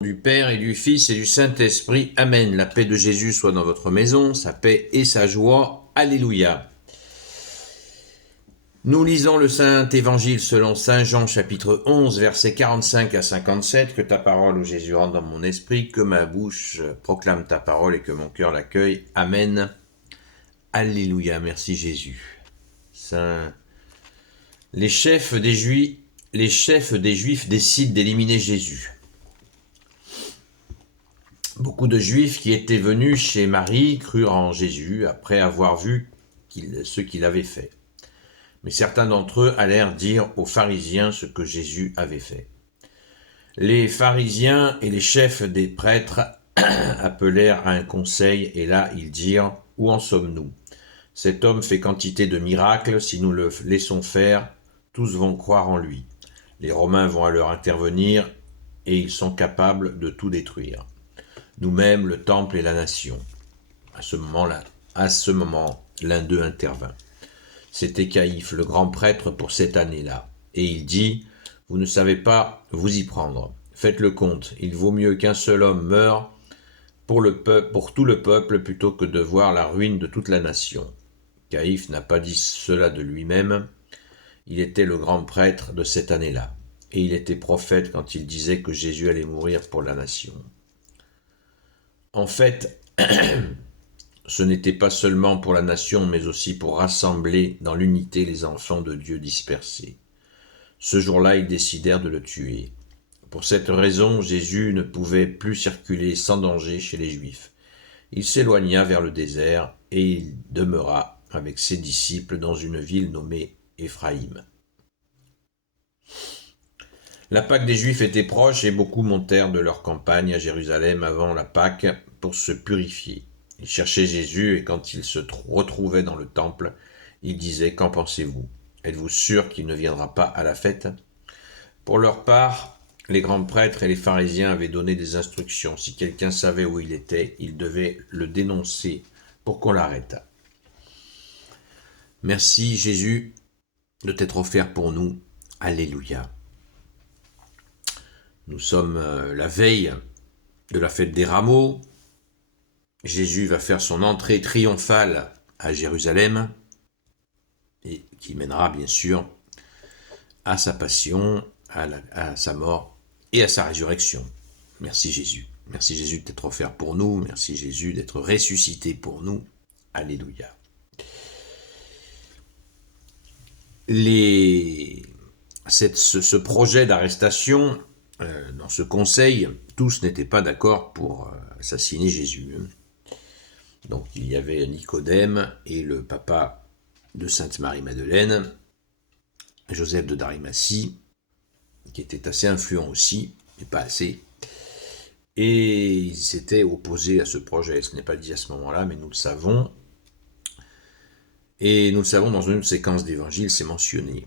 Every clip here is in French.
Du Père et du Fils et du Saint-Esprit. Amen. La paix de Jésus soit dans votre maison, sa paix et sa joie. Alléluia. Nous lisons le Saint-Évangile selon Saint Jean chapitre 11 versets 45 à 57. Que ta parole, ô Jésus, rentre dans mon esprit, que ma bouche proclame ta parole et que mon cœur l'accueille. Amen. Alléluia. Merci Jésus. Saint... Les chefs des Juifs décident d'éliminer Jésus. Beaucoup de Juifs qui étaient venus chez Marie crurent en Jésus après avoir vu ce qu'il avait fait. Mais certains d'entre eux allèrent dire aux pharisiens ce que Jésus avait fait. Les pharisiens et les chefs des prêtres appelèrent à un conseil et là ils dirent « Où en sommes-nous ? Cet homme fait quantité de miracles, si nous le laissons faire, tous vont croire en lui. Les Romains vont alors intervenir et ils sont capables de tout détruire. Nous-mêmes, le temple et la nation. » À ce moment, l'un d'eux intervint. C'était Caïphe, le grand prêtre pour cette année-là. Et il dit, « Vous ne savez pas vous y prendre. Faites le compte. Il vaut mieux qu'un seul homme meure pour tout le peuple plutôt que de voir la ruine de toute la nation. » Caïphe n'a pas dit cela de lui-même. Il était le grand prêtre de cette année-là. Et il était prophète quand il disait que Jésus allait mourir pour la nation. En fait, ce n'était pas seulement pour la nation, mais aussi pour rassembler dans l'unité les enfants de Dieu dispersés. Ce jour-là, ils décidèrent de le tuer. Pour cette raison, Jésus ne pouvait plus circuler sans danger chez les Juifs. Il s'éloigna vers le désert et il demeura avec ses disciples dans une ville nommée Éphraïm. La Pâque des Juifs était proche et beaucoup montèrent de leur campagne à Jérusalem avant la Pâque pour se purifier. Ils cherchaient Jésus et quand il se retrouvait dans le temple, ils disaient « Qu'en pensez-vous ? Êtes-vous sûr qu'il ne viendra pas à la fête ?» Pour leur part, les grands prêtres et les pharisiens avaient donné des instructions. Si quelqu'un savait où il était, il devait le dénoncer pour qu'on l'arrêtât. Merci Jésus de t'être offert pour nous. Alléluia. Nous sommes la veille de la fête des Rameaux. Jésus va faire son entrée triomphale à Jérusalem et qui mènera bien sûr à sa passion, à sa mort et à sa résurrection. Merci Jésus. Merci Jésus de t'être offert pour nous. Merci Jésus d'être ressuscité pour nous. Alléluia. Ce projet d'arrestation, dans ce conseil, tous n'étaient pas d'accord pour assassiner Jésus. Donc il y avait Nicodème et le papa de Sainte Marie-Madeleine, Joseph de d'Arimathie, qui était assez influent aussi, mais pas assez. Et ils s'étaient opposés à ce projet. Ce n'est pas dit à ce moment-là, mais nous le savons. Et nous le savons dans une séquence d'évangile, c'est mentionné.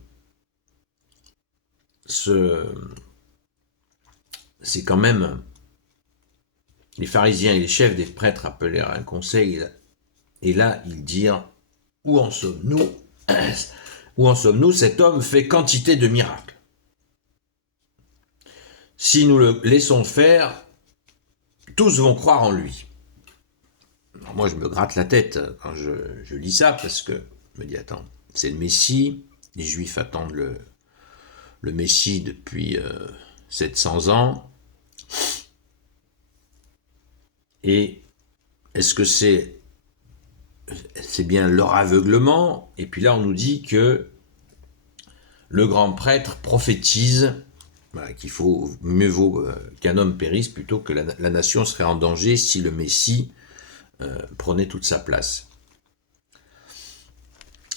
C'est quand même les pharisiens et les chefs des prêtres appelèrent à un conseil, et là ils dirent « Où en sommes-nous ? Où en sommes-nous ? Cet homme fait quantité de miracles. Si nous le laissons faire, tous vont croire en lui. » Alors moi je me gratte la tête quand je lis ça, parce que je me dis « Attends, c'est le Messie, les Juifs attendent le Messie depuis 700 ans. Et est-ce que c'est bien leur aveuglement ? Et puis là, on nous dit que le grand prêtre prophétise qu'il mieux vaut qu'un homme périsse plutôt que la nation serait en danger si le Messie prenait toute sa place.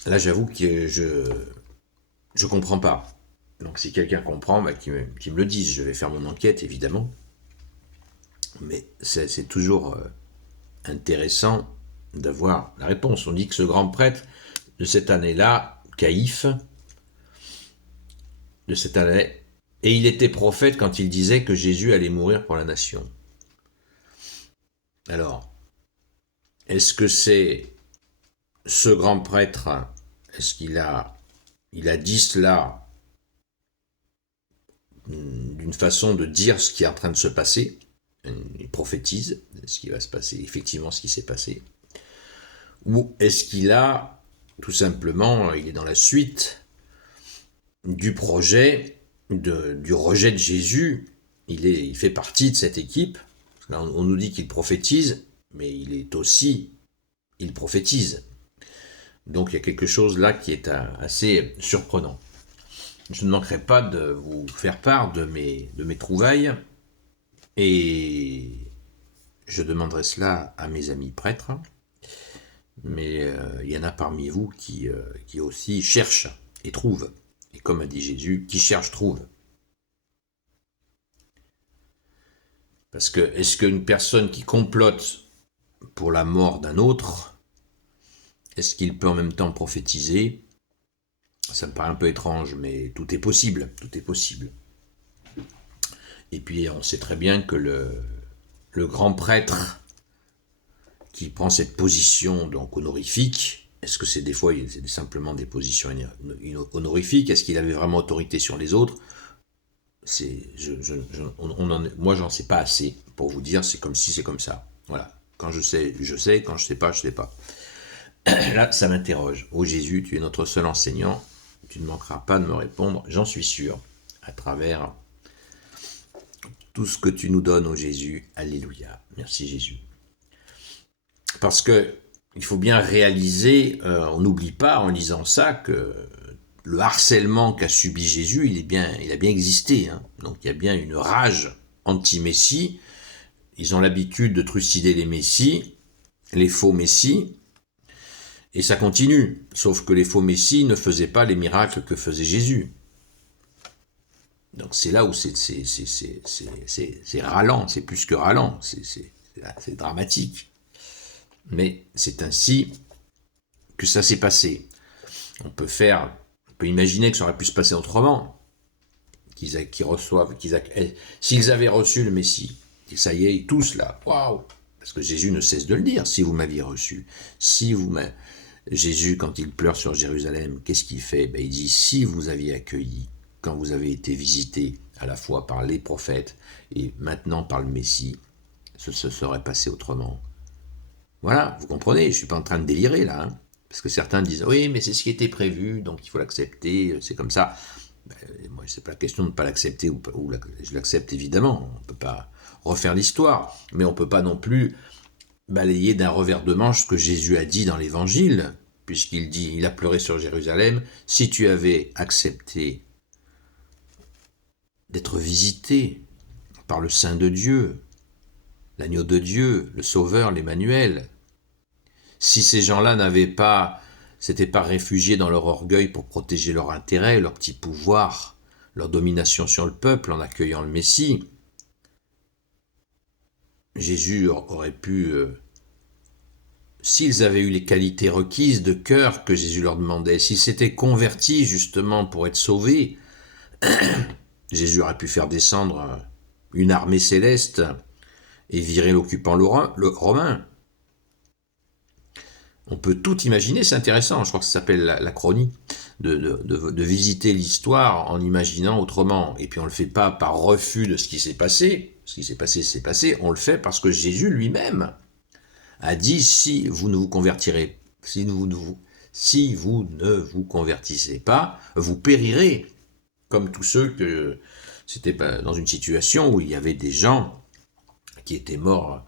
Là, j'avoue que je comprends pas. Donc si quelqu'un comprend, qu'il me le dise. Je vais faire mon enquête, évidemment. Mais c'est toujours intéressant d'avoir la réponse. On dit que ce grand prêtre de cette année-là, Caïphe, de cette année, et il était prophète quand il disait que Jésus allait mourir pour la nation. Alors, est-ce que c'est ce grand prêtre, est-ce qu'il a dit cela d'une façon de dire ce qui est en train de se passer ? il prophétise ce qui va se passer, effectivement ce qui s'est passé, ou est-ce qu'il a, tout simplement, il est dans la suite du projet, du rejet de Jésus, il fait partie de cette équipe. On nous dit qu'il prophétise, mais il prophétise. Donc il y a quelque chose là qui est assez surprenant. Je ne manquerai pas de vous faire part de mes trouvailles, et je demanderai cela à mes amis prêtres, mais il y en a parmi vous qui aussi cherchent et trouvent. Et comme a dit Jésus, qui cherche trouve. Parce que est-ce qu'une personne qui complote pour la mort d'un autre, est-ce qu'il peut en même temps prophétiser? Ça me paraît un peu étrange, mais tout est possible, tout est possible. Et puis on sait très bien que le grand prêtre qui prend cette position donc honorifique, est-ce que c'est des fois c'est simplement des positions honorifiques? Est-ce qu'il avait vraiment autorité sur les autres? Moi j'en sais pas assez pour vous dire c'est comme si c'est comme ça. Voilà. Quand je sais, quand je sais pas, je sais pas. Là, ça m'interroge. Ô Jésus, tu es notre seul enseignant, tu ne manqueras pas de me répondre, j'en suis sûr, à travers tout ce que tu nous donnes, ô Jésus. Alléluia. Merci Jésus. Parce que il faut bien réaliser, on n'oublie pas en lisant ça que le harcèlement qu'a subi Jésus, il a bien existé. Hein. Donc il y a bien une rage anti-messie. Ils ont l'habitude de trucider les messies, les faux messies, et ça continue. Sauf que les faux messies ne faisaient pas les miracles que faisait Jésus. Donc c'est là où c'est ralent, c'est plus que ralent, c'est dramatique. Mais c'est ainsi que ça s'est passé. On peut imaginer que ça aurait pu se passer autrement, s'ils avaient reçu le Messie, et ça y est, tous là, waouh, parce que Jésus ne cesse de le dire, si vous m'aviez reçu, Jésus, quand il pleure sur Jérusalem, qu'est-ce qu'il fait? Il dit, si vous aviez accueilli, quand vous avez été visité, à la fois par les prophètes, et maintenant par le Messie, ce se serait passé autrement. Voilà, vous comprenez, je ne suis pas en train de délirer là, hein. Parce que certains disent, oui, mais c'est ce qui était prévu, donc il faut l'accepter, c'est comme ça. Moi, c'est pas la question de ne pas l'accepter, je l'accepte évidemment, on ne peut pas refaire l'histoire, mais on ne peut pas non plus balayer d'un revers de manche ce que Jésus a dit dans l'Évangile, puisqu'il dit, il a pleuré sur Jérusalem, si tu avais accepté d'être visité par le Saint de Dieu, l'agneau de Dieu, le Sauveur, l'Emmanuel, si ces gens-là s'étaient pas réfugiés dans leur orgueil pour protéger leur intérêt, leur petit pouvoir, leur domination sur le peuple en accueillant le Messie, Jésus aurait pu, s'ils avaient eu les qualités requises de cœur que Jésus leur demandait, s'ils s'étaient convertis justement pour être sauvés, Jésus aurait pu faire descendre une armée céleste et virer l'occupant romain. On peut tout imaginer, c'est intéressant, je crois que ça s'appelle la chronie, de visiter l'histoire en imaginant autrement. Et puis on ne le fait pas par refus de ce qui s'est passé, ce qui s'est passé, c'est passé, on le fait parce que Jésus lui-même a dit, si vous ne vous convertirez, si vous ne vous convertissez pas, vous périrez, comme tous ceux que c'était dans une situation où il y avait des gens qui étaient morts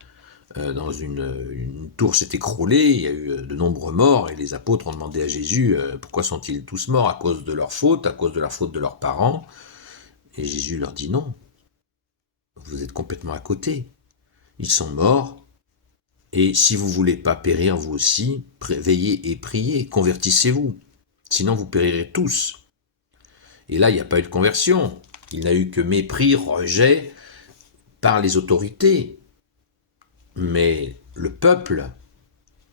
dans une tour s'est écroulée, il y a eu de nombreux morts, et les apôtres ont demandé à Jésus pourquoi sont-ils tous morts, à cause de leur faute, à cause de la faute de leurs parents. Et Jésus leur dit non, vous êtes complètement à côté, ils sont morts, et si vous ne voulez pas périr vous aussi, veillez et priez, convertissez-vous, sinon vous périrez tous. Et là, il n'y a pas eu de conversion, il n'a eu que mépris, rejet par les autorités. Mais le peuple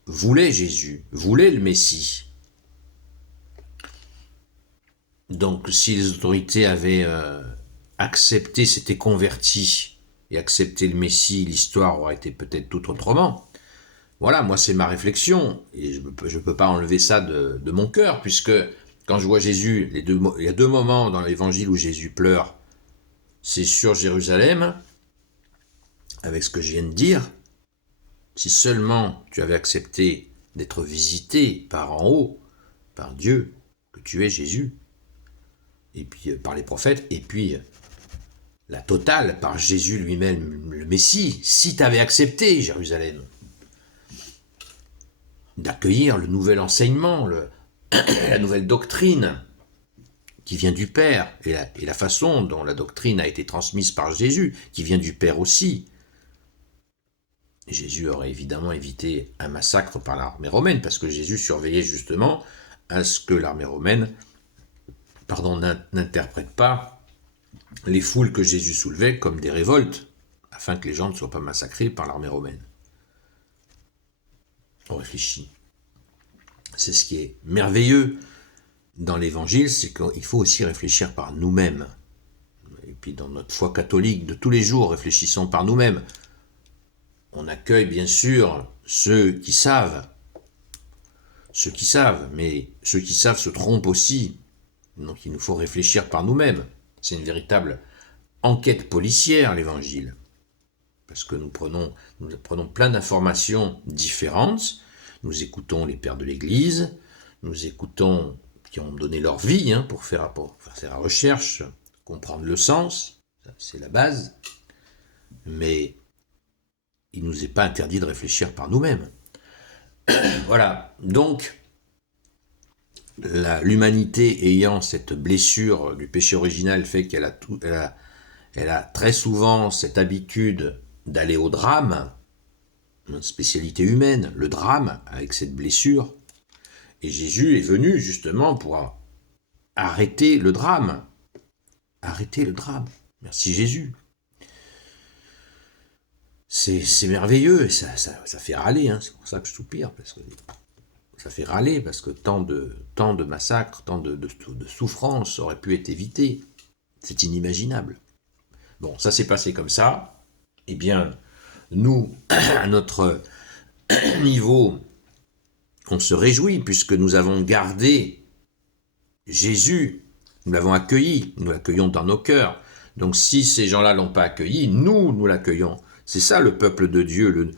voulait Jésus, voulait le Messie. Donc si les autorités avaient accepté, s'étaient convertis et accepté le Messie, l'histoire aurait été peut-être tout autrement. Voilà, moi c'est ma réflexion, et je ne peux pas enlever ça de mon cœur, puisque quand je vois Jésus, il y a deux moments dans l'évangile où Jésus pleure, c'est sur Jérusalem, avec ce que je viens de dire, si seulement tu avais accepté d'être visité par en haut, par Dieu, que tu es Jésus, et puis par les prophètes, et puis la totale par Jésus lui-même, le Messie, si tu avais accepté, Jérusalem, d'accueillir le nouvel enseignement, la nouvelle doctrine qui vient du Père, et la façon dont la doctrine a été transmise par Jésus, qui vient du Père aussi. Jésus aurait évidemment évité un massacre par l'armée romaine, parce que Jésus surveillait justement à ce que l'armée romaine n'interprète pas les foules que Jésus soulevait comme des révoltes, afin que les gens ne soient pas massacrés par l'armée romaine. On réfléchit. C'est ce qui est merveilleux dans l'Évangile, c'est qu'il faut aussi réfléchir par nous-mêmes. Et puis dans notre foi catholique de tous les jours, réfléchissons par nous-mêmes. On accueille bien sûr ceux qui savent, mais ceux qui savent se trompent aussi. Donc il nous faut réfléchir par nous-mêmes. C'est une véritable enquête policière, l'Évangile. Parce que nous prenons plein d'informations différentes. Nous écoutons les pères de l'Église, nous écoutons qui ont donné leur vie pour faire la recherche, comprendre le sens, c'est la base. Mais il ne nous est pas interdit de réfléchir par nous-mêmes. Voilà, donc l'humanité ayant cette blessure du péché original fait qu'elle a très souvent cette habitude d'aller au drame, une spécialité humaine, le drame avec cette blessure. Et Jésus est venu justement pour arrêter le drame. Arrêter le drame. Merci Jésus. C'est merveilleux et ça fait râler, c'est pour ça que je soupire, parce que ça fait râler, parce que tant de massacres, tant de souffrances auraient pu être évitées. C'est inimaginable. Bon, ça s'est passé comme ça. Eh bien, nous, à notre niveau, on se réjouit puisque nous avons gardé Jésus, nous l'avons accueilli, nous l'accueillons dans nos cœurs. Donc si ces gens-là ne l'ont pas accueilli, nous l'accueillons. C'est ça le peuple de Dieu,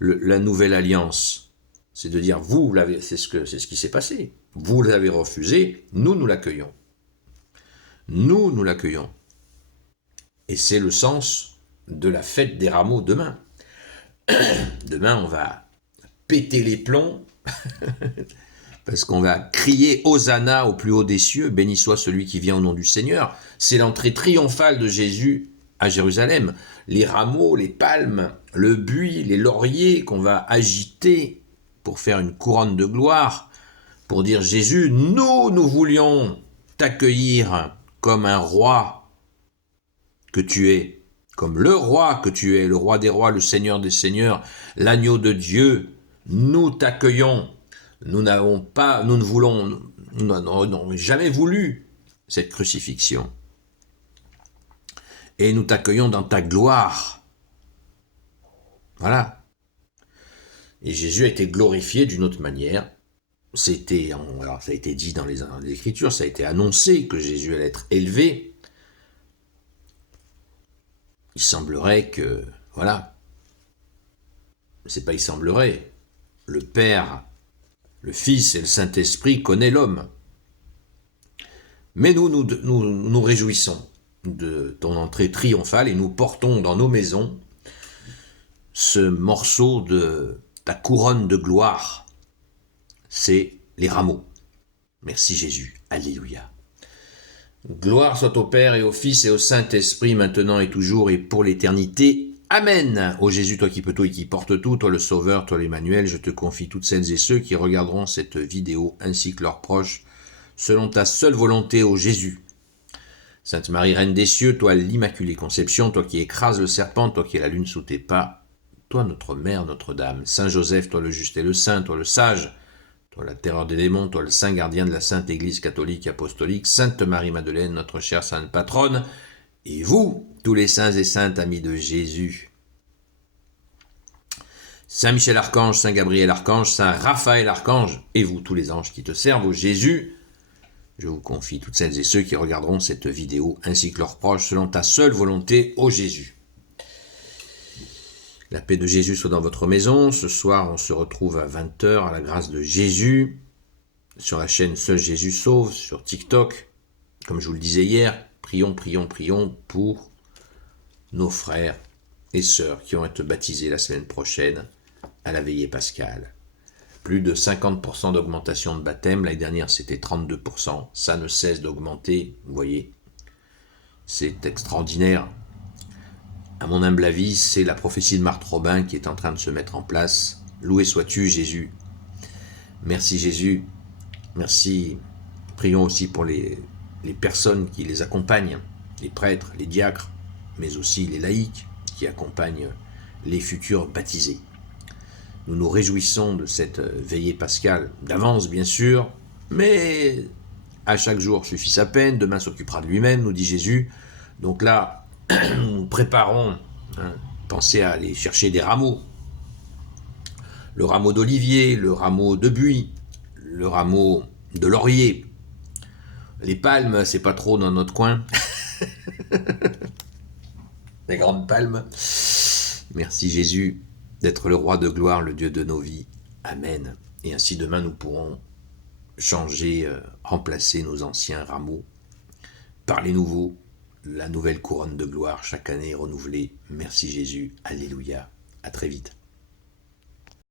la nouvelle alliance. C'est de dire, vous l'avez, c'est ce qui s'est passé. Vous l'avez refusé, nous l'accueillons. Nous l'accueillons. Et c'est le sens de la fête des rameaux demain. Demain, on va péter les plombs parce qu'on va crier Hosanna au plus haut des cieux, béni soit celui qui vient au nom du Seigneur. C'est l'entrée triomphale de Jésus à Jérusalem. Les rameaux, les palmes, le buis, les lauriers qu'on va agiter pour faire une couronne de gloire, pour dire Jésus, nous voulions t'accueillir comme un roi que tu es, comme le roi que tu es, le roi des rois, le Seigneur des seigneurs, l'agneau de Dieu. Nous t'accueillons. Nous n'avons jamais voulu cette crucifixion. Et nous t'accueillons dans ta gloire. Voilà. Et Jésus a été glorifié d'une autre manière. Ça a été dit dans les Écritures, ça a été annoncé que Jésus allait être élevé. Il semblerait que, il semblerait, le Père, le Fils et le Saint-Esprit connaissent l'homme. Mais nous réjouissons de ton entrée triomphale et nous portons dans nos maisons ce morceau de ta couronne de gloire. C'est les rameaux. Merci Jésus. Alléluia. Gloire soit au Père et au Fils et au Saint-Esprit, maintenant et toujours et pour l'éternité. Amen. Ô Jésus, toi qui peux tout et qui porte tout, toi le Sauveur, toi l'Emmanuel, je te confie toutes celles et ceux qui regarderont cette vidéo ainsi que leurs proches, selon ta seule volonté, ô Jésus. Sainte Marie, Reine des cieux, toi l'Immaculée Conception, toi qui écrases le serpent, toi qui es la lune sous tes pas, toi notre Mère, Notre-Dame. Saint Joseph, toi le juste et le saint, toi le sage, toi la terreur des démons, toi le saint gardien de la Sainte Église catholique et apostolique, Sainte Marie-Madeleine, notre chère Sainte Patronne, et vous, tous les saints et saintes amis de Jésus. Saint Michel Archange, Saint Gabriel Archange, Saint Raphaël Archange, et vous, tous les anges qui te servent, ô Jésus, je vous confie toutes celles et ceux qui regarderont cette vidéo, ainsi que leurs proches, selon ta seule volonté, ô Jésus. La paix de Jésus soit dans votre maison. Ce soir, on se retrouve à 20h à la grâce de Jésus, sur la chaîne Seul Jésus Sauve, sur TikTok. Comme je vous le disais hier, prions, prions, prions pour nos frères et sœurs qui vont être baptisés la semaine prochaine à la veillée pascale. Plus de 50% d'augmentation de baptême. L'année dernière, c'était 32%. Ça ne cesse d'augmenter, vous voyez. C'est extraordinaire. À mon humble avis, c'est la prophétie de Marthe Robin qui est en train de se mettre en place. Loué sois-tu, Jésus. Merci, Jésus. Merci. Prions aussi pour les personnes qui les accompagnent, les prêtres, les diacres, mais aussi les laïcs qui accompagnent les futurs baptisés. Nous nous réjouissons de cette veillée pascale, d'avance bien sûr, mais à chaque jour suffit sa peine, demain s'occupera de lui-même, nous dit Jésus. Donc là, nous préparons, pensez à aller chercher des rameaux. Le rameau d'olivier, le rameau de buis, le rameau de laurier. Les palmes, c'est pas trop dans notre coin. Les grandes palmes. Merci Jésus d'être le roi de gloire, le Dieu de nos vies. Amen. Et ainsi demain nous pourrons changer, remplacer nos anciens rameaux par les nouveaux, la nouvelle couronne de gloire chaque année renouvelée. Merci Jésus. Alléluia. À très vite.